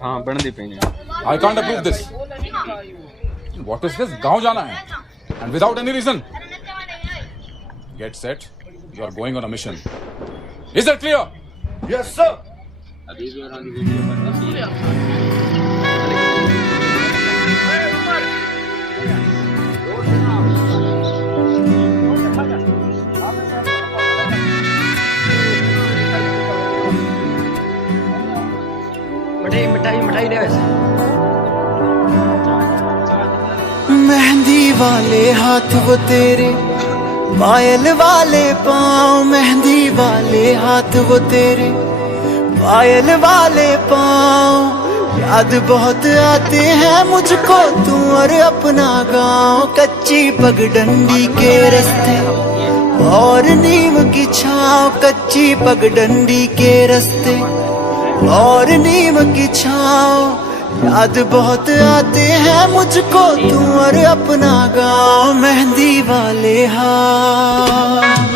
हाँ बनती पे I can't approve this. What is this? गांव जाना है and without any reason. Get set. You are going on a mission. Is that clear? Yes, sir. मिठाई ले वैसे। मेहंदी वाले हाथ वो तेरे, पायल वाले पाँव, मेहंदी वाले हाथ वो तेरे, पायल वाले पाँव। याद बहुत आते हैं मुझको तू और अपना गाँव, कच्ची पगडंडी के रास्ते और नीम की छाँव, कच्ची पगडंडी के रास्ते और नीम की छाँव। याद बहुत आते हैं मुझको तू और अपना गाँव, मेहंदी वाले हाथ।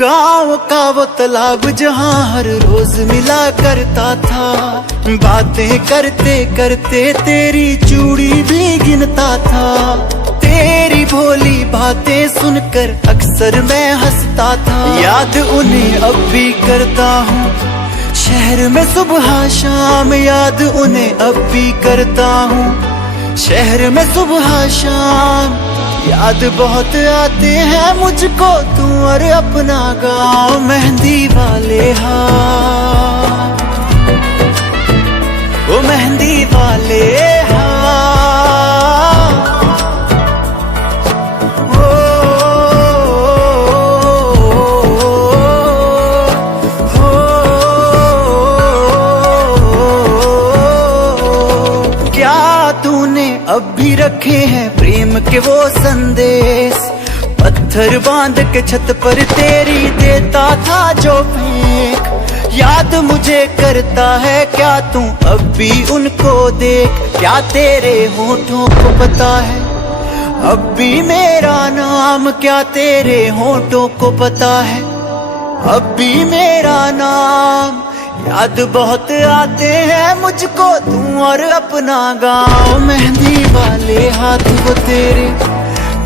गाँव का वो तालाब जहाँ हर रोज मिला करता था, बातें करते करते तेरी चूड़ी भी गिनता था। तेरी भोली बातें सुनकर अक्सर मैं हंसता था, याद उन्हें अब भी करता हूँ शहर में सुबह शाम, याद उन्हें अब भी करता हूँ शहर में सुबह शाम। याद बहुत आते हैं मुझको तू और अपना गाँव, मेहंदी वाले हाथ, ओ मेहंदी वाले हाथ। ओ, क्या तूने अब भी रखे हैं प्रेम के वो संदेश, पत्थर बांध के छत पर तेरी देता था जो फेंक। याद मुझे करता है क्या तू अब भी उनको देख, क्या तेरे होठों को पता है अब भी मेरा नाम, क्या तेरे होठों को पता है अब भी मेरा नाम। याद बहुत आते हैं मुझको तू और अपना गाँव, मेहंदी वाले हाथ वो तेरे,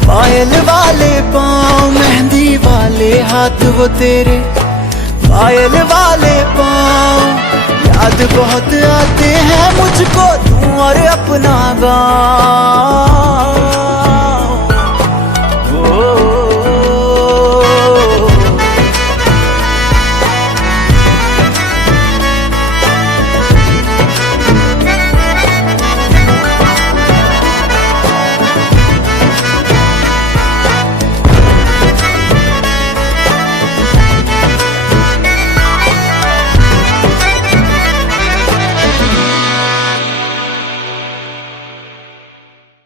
पायल वाले पाँव, मेहंदी वाले हाथ वो तेरे, पायल वाले पाँव। याद बहुत आते हैं मुझको तू और अपना गाँव।